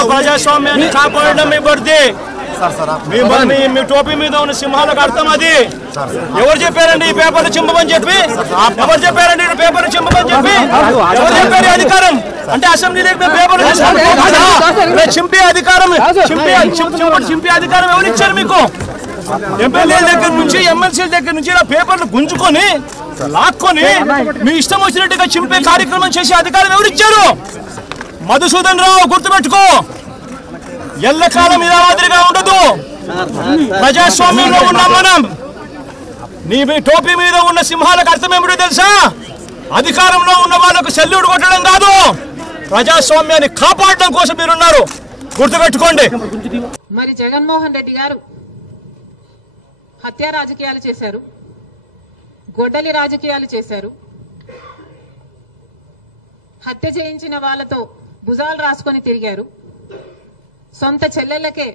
రాష్ట్రంలో ప్రజాస్వామ్యాన్ని కాపాడడం మీ బర్ది మీ టోపీ మీద ఉన్న సింహాలకు అర్థం అది. ఎవరు చెప్పారండి ఈ పేపర్లు చింపమని చెప్పి? ఎవరు చెప్పారండి ఈ పేపర్లు చింపమని చెప్పి? ఎవరు చెప్పారు అధికారం? అంటే అసెంబ్లీలో పేపర్లు చింపే అధికారం చింపే అధికారం ఎవరు ఇచ్చారు మీకు? ఎమ్మెల్యేల దగ్గర నుంచి ఎమ్మెల్సీల దగ్గర నుంచి ఇలా పేపర్లు గుంజుకొని లాక్కొని మీ ఇష్టం వచ్చినట్టుగా చింపే కార్యక్రమం చేసే అధికారం ఎవరు ఇచ్చారు? మధుసూదన్ రావు గుర్తుపెట్టుకో, ఎల్లకాలం ఇలా మాదిరిగా ఉండదు. ప్రజాస్వామ్యంలో ఉన్నాం మనం. నీ టోపీ మీద ఉన్న సింహాలకు అర్థం ఏమిటో తెలుసా? అధికారంలో ఉన్న వాళ్ళకు సెల్యూట్ కొట్టడం కాదు, ప్రజాస్వామ్యాన్ని కాపాడడం కోసం మీరున్నారు, గుర్తుపెట్టుకోండి. మరి జగన్మోహన్ రెడ్డి గారు హత్య రాజకీయాలు చేశారు, గొడ్డలి రాజకీయాలు చేశారు, హత్య చేయించిన వాళ్ళతో భుజాలు రాసుకొని తిరిగారు, సొంత చెల్లెళ్ళకే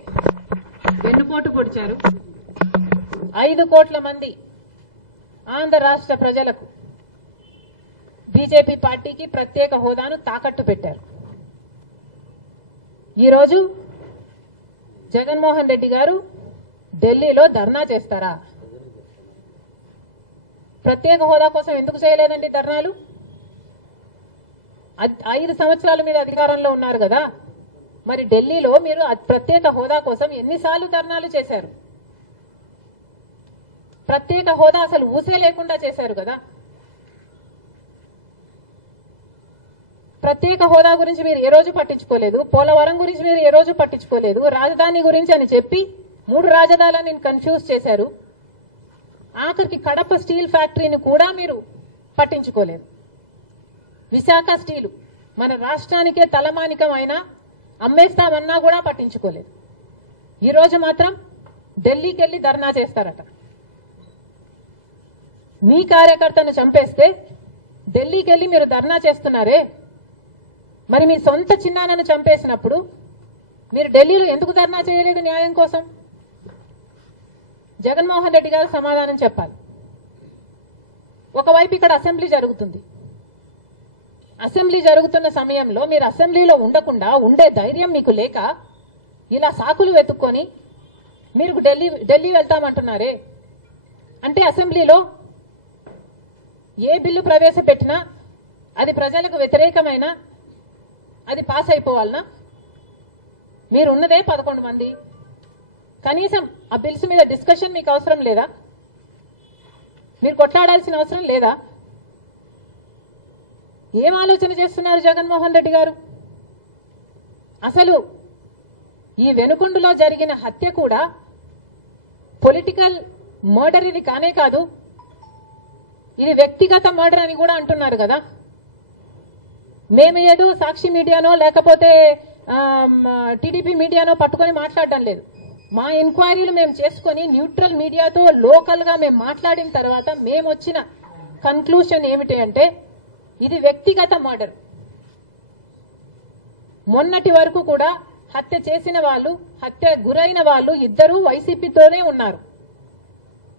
వెన్నుపోటు పొడిచారు, 5 కోట్ల మంది ఆంధ్ర రాష్ట్ర ప్రజలకు బీజేపీ పార్టీకి ప్రత్యేక హోదాను తాకట్టు పెట్టారు. ఈరోజు జగన్మోహన్ రెడ్డి గారు ఢిల్లీలో ధర్నా చేస్తారా? ప్రత్యేక హోదా కోసం ఎందుకు చేయలేదండి ధర్నాలు? 5 సంవత్సరాల మీద అధికారంలో ఉన్నారు కదా, మరి ఢిల్లీలో మీరు ప్రత్యేక హోదా కోసం ఎన్నిసార్లు ధర్నాలు చేశారు? ప్రత్యేక హోదా అసలు ఊసే లేకుండా చేశారు కదా. ప్రత్యేక హోదా గురించి మీరు ఏ రోజు పట్టించుకోలేదు, పోలవరం గురించి మీరు ఏ రోజు పట్టించుకోలేదు, రాజధాని గురించి అని చెప్పి 3 రాజధానులను కన్ఫ్యూజ్ చేశారు. ఆఖరికి కడప స్టీల్ ఫ్యాక్టరీని కూడా మీరు పట్టించుకోలేదు. విశాఖ స్టీలు మన రాష్ట్రానికే తలమానికమైన అమ్మేస్తామన్నా కూడా పట్టించుకోలేదు. ఈరోజు మాత్రం ఢిల్లీకి వెళ్లి ధర్నా చేస్తారట. మీ కార్యకర్తను చంపేస్తే ఢిల్లీకి వెళ్లి మీరు ధర్నా చేస్తున్నారే, మరి మీ సొంత చిన్నాన్నను చంపేసినప్పుడు మీరు ఢిల్లీలో ఎందుకు ధర్నా చేయలేదు న్యాయం కోసం? జగన్మోహన్ రెడ్డి గారు సమాధానం చెప్పాలి. ఒకవైపు ఇక్కడ అసెంబ్లీ జరుగుతుంది, అసెంబ్లీ జరుగుతున్న సమయంలో మీరు అసెంబ్లీలో ఉండకుండా ఉండే ధైర్యం మీకు లేక ఇలా సాకులు వెతుక్కొని మీరు ఢిల్లీ వెళ్తామంటున్నారే, అంటే అసెంబ్లీలో ఏ బిల్లు ప్రవేశపెట్టినా అది ప్రజలకు వ్యతిరేకమైన అది పాస్ అయిపోవాలనా? మీరున్నదే 11 మంది, కనీసం ఆ బిల్స్ మీద డిస్కషన్ మీకు అవసరం లేదా? మీరు కొట్లాడాల్సిన అవసరం లేదా? ఏం ఆలోచన చేస్తున్నారు జగన్మోహన్ రెడ్డి గారు? అసలు ఈ వెనుకొండలో జరిగిన హత్య కూడా పొలిటికల్ మర్డర్ ఇది కానే కాదు, ఇది వ్యక్తిగత మర్డర్ అని కూడా అంటున్నారు కదా. మేము ఏదో సాక్షి మీడియానో లేకపోతే టీడీపీ మీడియానో పట్టుకొని మాట్లాడడం లేదు. మా ఎంక్వైరీలు మేము చేసుకొని న్యూట్రల్ మీడియాతో లోకల్ గా మేము మాట్లాడిన తర్వాత మేము వచ్చిన కన్క్లూషన్ ఏమిటి అంటే ఇది వ్యక్తిగత మర్డర్. మొన్నటి వరకు కూడా హత్య చేసిన వాళ్ళు, హత్య గురైన వాళ్ళు ఇద్దరు వైసీపీతోనే ఉన్నారు.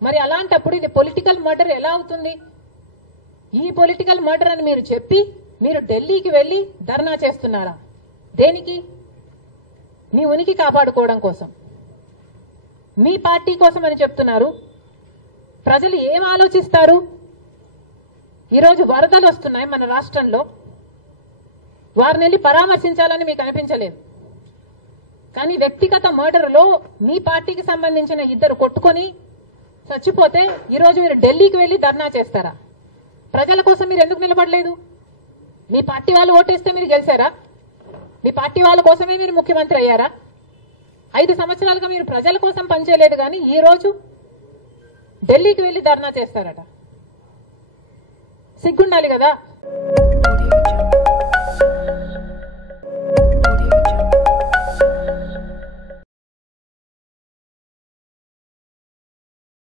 మరి అలాంటప్పుడు ఇది పొలిటికల్ మర్డర్ ఎలా అవుతుంది? ఈ పొలిటికల్ మర్డర్ అని మీరు చెప్పి మీరు ఢిల్లీకి వెళ్లి ధర్నా చేస్తున్నారా? దేనికి? మీ ఉనికి కాపాడుకోవడం కోసం, మీ పార్టీ కోసం అని చెప్తున్నారు. ప్రజలు ఏం ఆలోచిస్తారు? ఈరోజు వరదలు వస్తున్నాయి మన రాష్ట్రంలో, వారిని వెళ్ళి పరామర్శించాలని మీకు అనిపించలేదు. కానీ వ్యక్తిగత మర్డర్లో మీ పార్టీకి సంబంధించిన 2 కొట్టుకొని చచ్చిపోతే ఈరోజు మీరు ఢిల్లీకి వెళ్లి ధర్నా చేస్తారా? ప్రజల కోసం మీరు ఎందుకు నిలబడలేదు? మీ పార్టీ వాళ్ళు ఓటేస్తే మీరు గెలిచారా? మీ పార్టీ వాళ్ళ కోసమే మీరు ముఖ్యమంత్రి అయ్యారా? 5 సంవత్సరాలుగా మీరు ప్రజల కోసం పనిచేయలేదు, కానీ ఈ రోజు ఢిల్లీకి వెళ్లి ధర్నా చేస్తారట. సిగ్గుండాలి కదా.